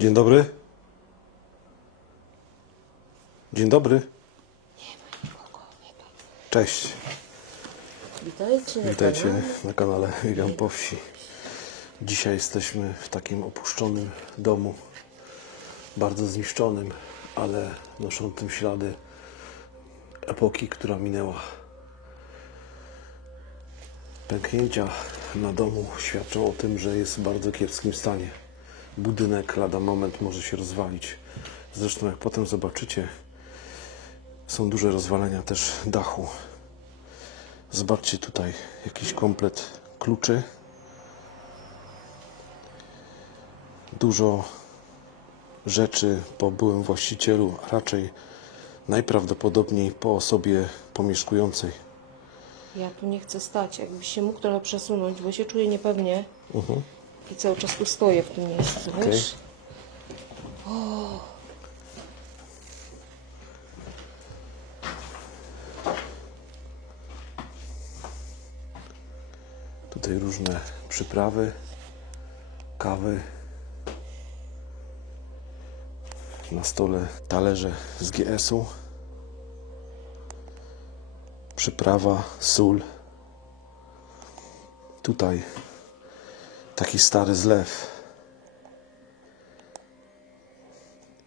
Dzień dobry. Dzień dobry. Nie ma nikogo, nie ma. Cześć. Witajcie, Witajcie na kanale Biegam po wsi. Dzisiaj jesteśmy w takim opuszczonym domu, bardzo zniszczonym, ale noszącym ślady epoki, która minęła. Pęknięcia na domu świadczą o tym, że jest w bardzo kiepskim stanie. Budynek lada moment może się rozwalić. Zresztą jak potem zobaczycie, są duże rozwalenia też dachu. Zobaczcie tutaj jakiś komplet kluczy. Dużo rzeczy po byłym właścicielu, a raczej najprawdopodobniej po osobie pomieszkującej. Ja tu nie chcę stać. Jakbyś się mógł trochę przesunąć, bo się czuję niepewnie. I cały czas tu stoję w tym miejscu, wiesz? Tutaj różne przyprawy, kawy. Na stole talerze z GS-u. Przyprawa, sól. Tutaj taki stary zlew.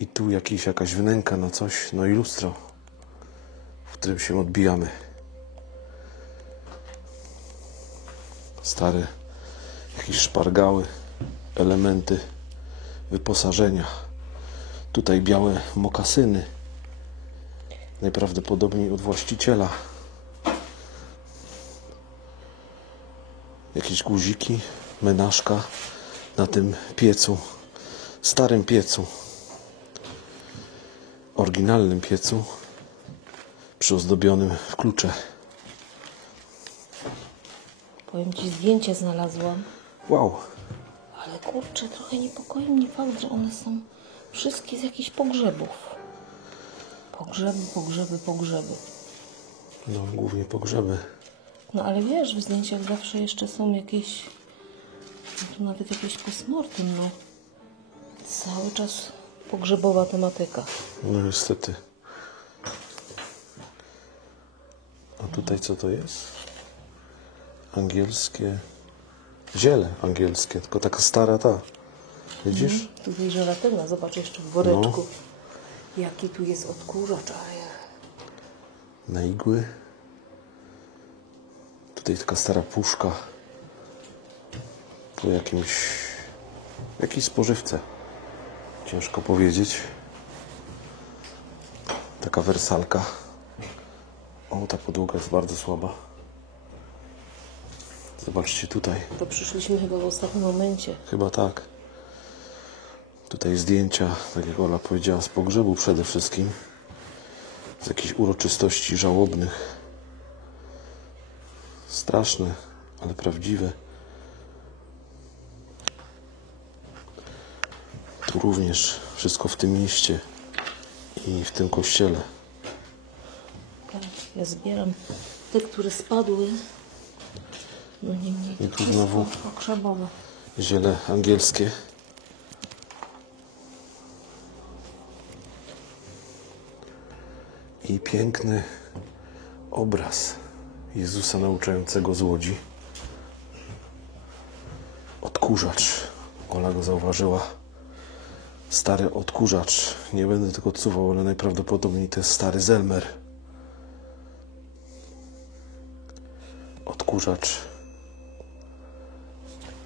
I tu jakaś wnęka na coś, no i lustro, w którym się odbijamy. Stare jakieś szpargały, elementy wyposażenia. Tutaj białe mokasyny, najprawdopodobniej od właściciela. Jakieś guziki, menażka na tym piecu, starym piecu, oryginalnym piecu, przyozdobionym w klucze. Powiem ci, zdjęcie znalazłam. Wow, Ale kurczę, trochę niepokoi mnie fakt, że one są wszystkie z jakichś pogrzebów. Pogrzeby. no głównie pogrzeby. No ale wiesz, w zdjęciach zawsze jeszcze są jakieś... No, tu nawet jakieś postmortem, no. Cały czas pogrzebowa tematyka. No niestety. A tutaj co to jest? Angielskie. Ziele angielskie, tylko taka stara ta. Widzisz? Tutaj żelatyna, zobacz jeszcze w woreczku. Jaki tu jest odkurzacz, a ja... Na igły. Tutaj taka stara puszka. Po jakiejś spożywce. Ciężko powiedzieć. Taka wersalka. O, ta podłoga jest bardzo słaba. Zobaczcie tutaj. To przyszliśmy chyba w ostatnim momencie. Chyba tak. Tutaj zdjęcia, tak jak Ola powiedziała, z pogrzebu przede wszystkim. Z jakichś uroczystości żałobnych. Straszne, ale prawdziwe. Tu również wszystko w tym mieście i w tym kościele. Tak, ja zbieram te, które spadły. No niemniej I to tu znowu wszystko pogrzebowe. ziele angielskie. I piękny obraz Jezusa nauczającego z łodzi. Odkurzacz. Ola go zauważyła. Stary odkurzacz. Nie będę tego odsuwał, ale najprawdopodobniej to jest stary Zelmer. Odkurzacz.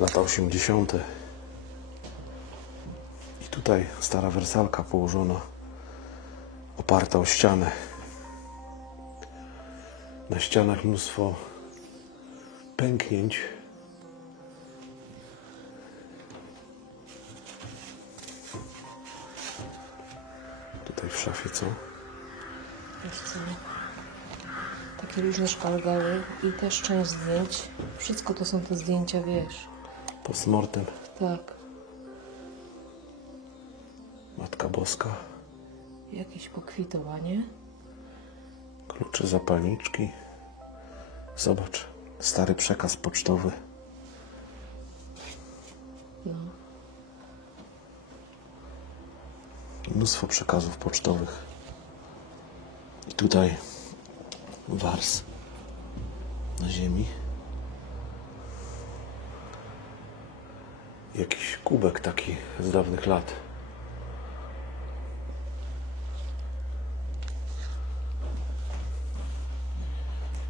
Lata 80. I tutaj stara wersalka położona, oparta o ścianę. Na ścianach mnóstwo pęknięć. Tutaj w szafie co? Wiesz co? Takie różne szpargały i też część zdjęć. Wszystko to są te zdjęcia, wiesz. Postmortem. Tak. Matka Boska. Jakieś pokwitowanie. Klucze, zapalniczki. Zobacz, stary przekaz pocztowy. No. Mnóstwo przekazów pocztowych. I tutaj wars na ziemi. Jakiś kubek taki z dawnych lat.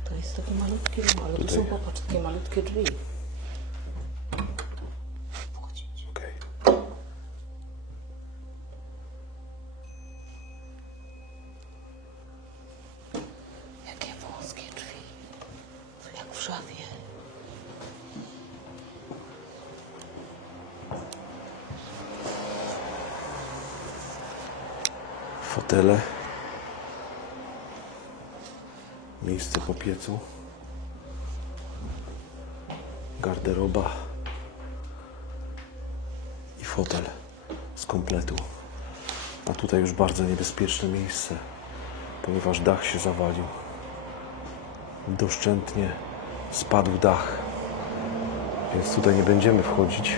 To jest takie malutkie, ale tu Tutaj. są, popatrz, takie malutkie drzwi. Okej. Jakie wąskie drzwi. To jak w szafie. Fotele. Miejsce po piecu. Garderoba. I fotel z kompletu. A tutaj już bardzo niebezpieczne miejsce, ponieważ dach się zawalił. Doszczętnie spadł dach. Więc tutaj nie będziemy wchodzić.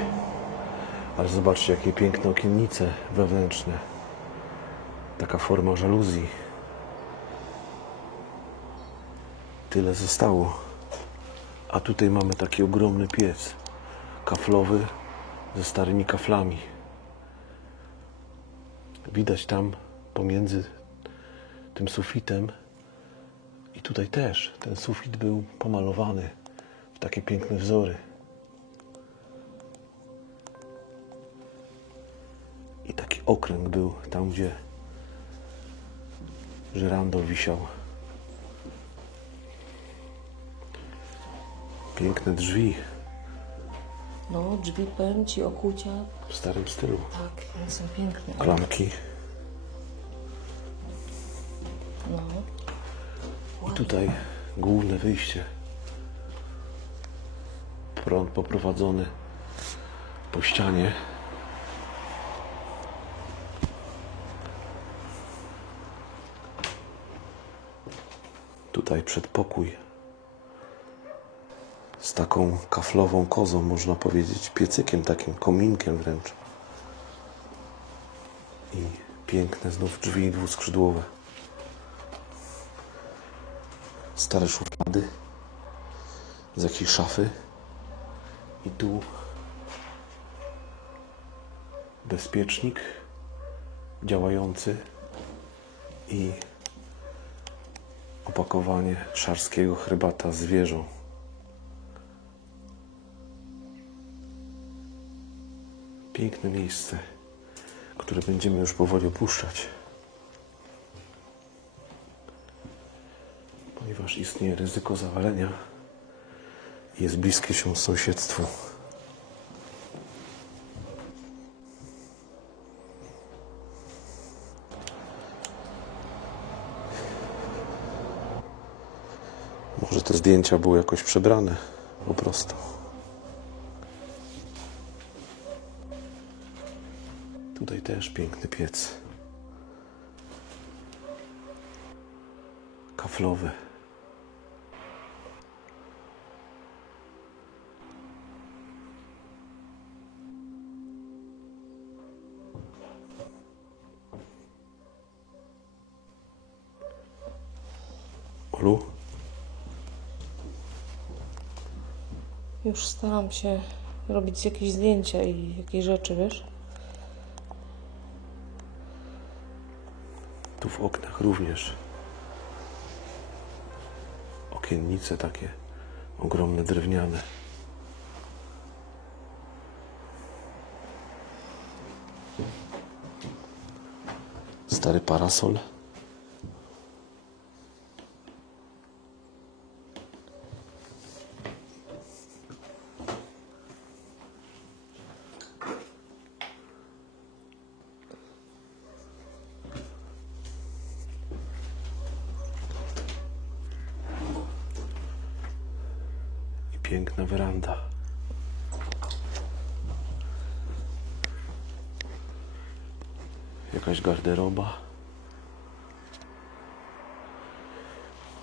Ale zobaczcie, jakie piękne okiennice wewnętrzne. Taka forma żaluzji. Tyle zostało. A tutaj mamy taki ogromny piec kaflowy ze starymi kaflami. Widać tam pomiędzy tym sufitem i tutaj też ten sufit był pomalowany w takie piękne wzory. I taki okręg był tam, gdzie żyrandol wisiał. Piękne drzwi No, drzwi, powiem ci, okucia. w starym stylu. Tak, one są piękne. Klamki. No. I tutaj główne wyjście. Prąd poprowadzony po ścianie. Tutaj przedpokój z taką kaflową kozą, można powiedzieć, piecykiem, takim kominkiem wręcz. I piękne znów drzwi dwuskrzydłowe. Stare szuflady z jakiejś szafy. I tu bezpiecznik działający i opakowanie szarskiego herbata z wieżą. Piękne miejsce, które będziemy już powoli opuszczać, ponieważ istnieje ryzyko zawalenia i jest bliskie się sąsiedztwu. Może te zdjęcia były jakoś przebrane po prostu. Tutaj też piękny piec. Kaflowy. Olu? Już staram się robić jakieś zdjęcia i jakieś rzeczy, wiesz? Tu w oknach również. Okiennice takie ogromne, drewniane. Stary parasol. Piękna weranda. Jakaś garderoba.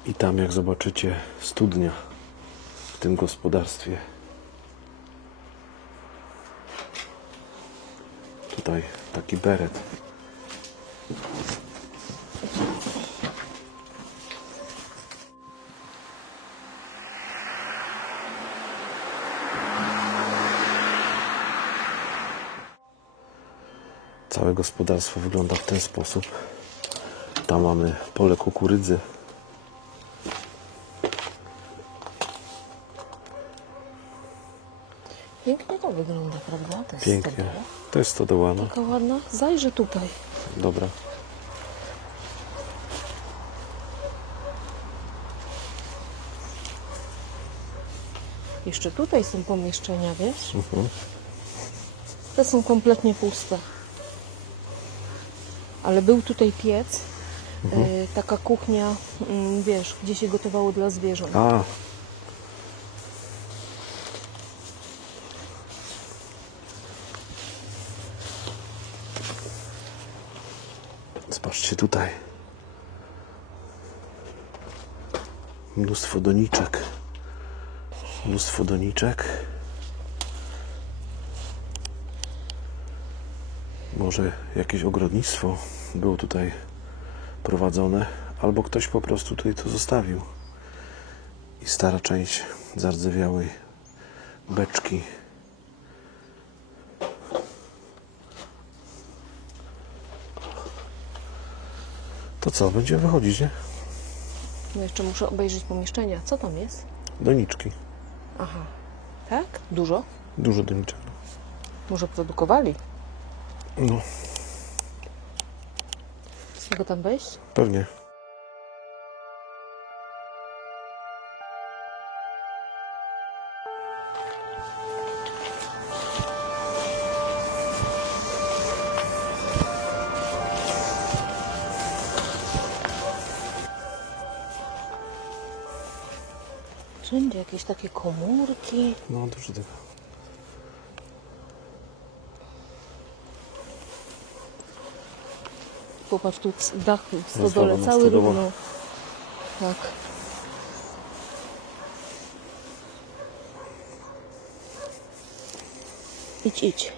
I tam, jak zobaczycie, studnia w tym gospodarstwie. Tutaj taki beret Całe gospodarstwo wygląda w ten sposób. Tam mamy pole kukurydzy. Pięknie to wygląda, prawda? To jest Pięknie. stodoła. To jest stodoła, no. Taka ładna. Zajrzę tutaj. Dobra. Jeszcze tutaj są pomieszczenia, wiesz? Te są kompletnie puste. Ale był tutaj piec. Taka kuchnia, wiesz, gdzie się gotowało dla zwierząt. A, zobaczcie tutaj. Mnóstwo doniczek. Mnóstwo doniczek. Może jakieś ogrodnictwo było tutaj prowadzone, albo ktoś po prostu tutaj to zostawił. I stara część zardzewiałej beczki. To co, będziemy wychodzić, nie? No jeszcze muszę obejrzeć pomieszczenia. Co tam jest? Doniczki. Aha. Tak? Dużo? Dużo doniczek. Może produkowali? No, Mogę tam wejść? pewnie. Wszędzie jakieś takie komórki. No, dużo tego. Popatrz, tu dach w stodole Rozwalona cały stodoła. równo. Tak. Idź, idź.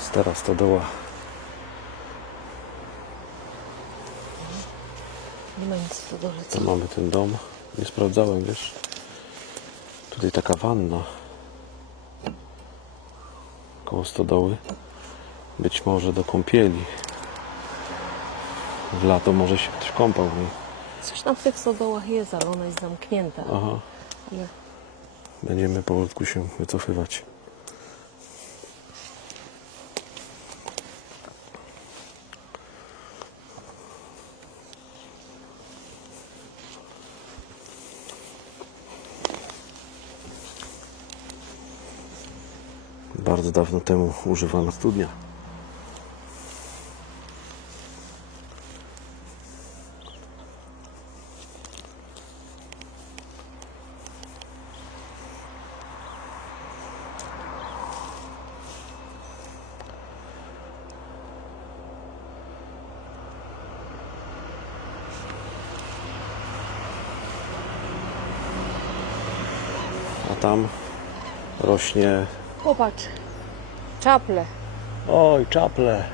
Stara stodoła. Nie ma nic w stodole. Co? Tu mamy ten dom. Nie sprawdzałem, wiesz. Tutaj taka wanna. Koło stodoły. Być może do kąpieli. W lato może się ktoś kąpał w niej. Coś tam w tych stodołach jest, ale ona jest zamknięta. Aha. Ale Będziemy powolutku się wycofywać. Bardzo dawno temu używana studnia. A tam rośnie... popatrz. Czaple. Oj, czaple.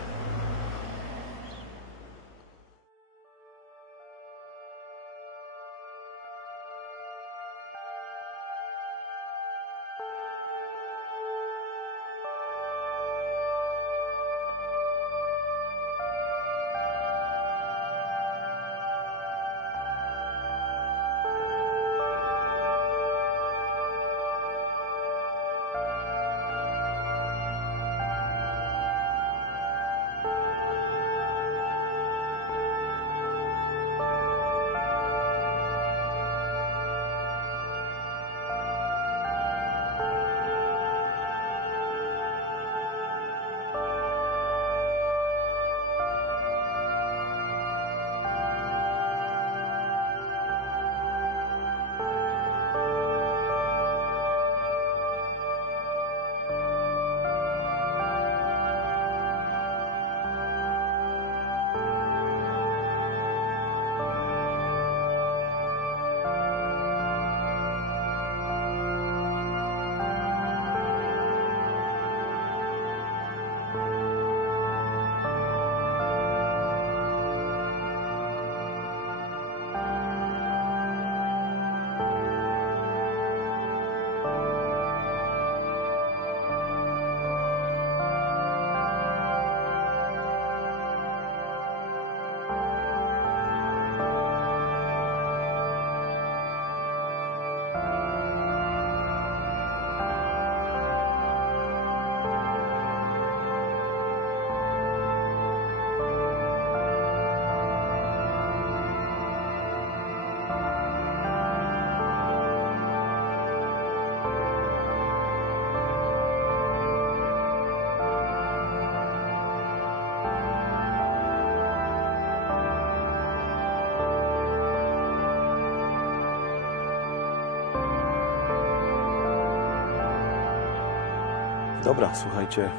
Dobra, słuchajcie,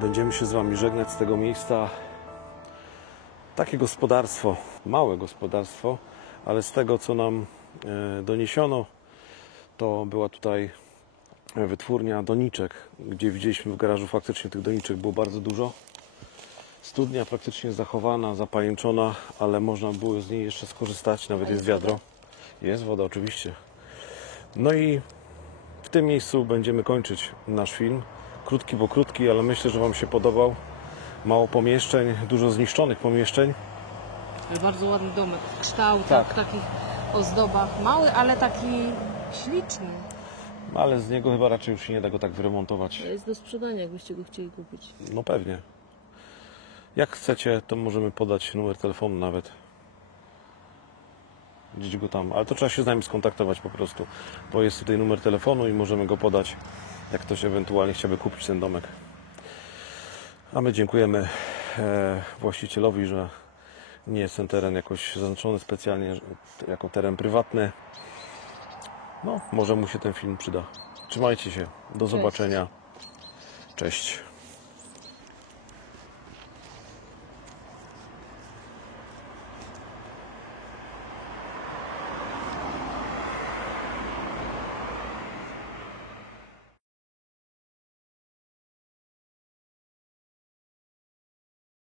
będziemy się z Wami żegnać z tego miejsca. Takie gospodarstwo, małe gospodarstwo, ale z tego, co nam doniesiono, to była tutaj wytwórnia doniczek, gdzie widzieliśmy w garażu, faktycznie tych doniczek było bardzo dużo. Studnia praktycznie zachowana, zapajęczona, ale można było z niej jeszcze skorzystać, nawet jest wiadro. Jest woda, oczywiście. No i w tym miejscu będziemy kończyć nasz film. Krótki, bo krótki, ale myślę, że Wam się podobał. Mało pomieszczeń, dużo zniszczonych pomieszczeń. Bardzo ładny domek, w kształtach, w takich ozdobach. Mały, ale taki śliczny. Ale z niego chyba raczej już się nie da go tak wyremontować. Jest do sprzedania, jakbyście go chcieli kupić. No pewnie. Jak chcecie, to możemy podać numer telefonu nawet. Gdzieś go tam, ale to trzeba się z nami skontaktować po prostu, bo jest tutaj numer telefonu i możemy go podać, jak ktoś ewentualnie chciałby kupić ten domek. A my dziękujemy właścicielowi, że nie jest ten teren jakoś zaznaczony specjalnie jako teren prywatny. No, może mu się ten film przyda. Trzymajcie się, do zobaczenia. Cześć.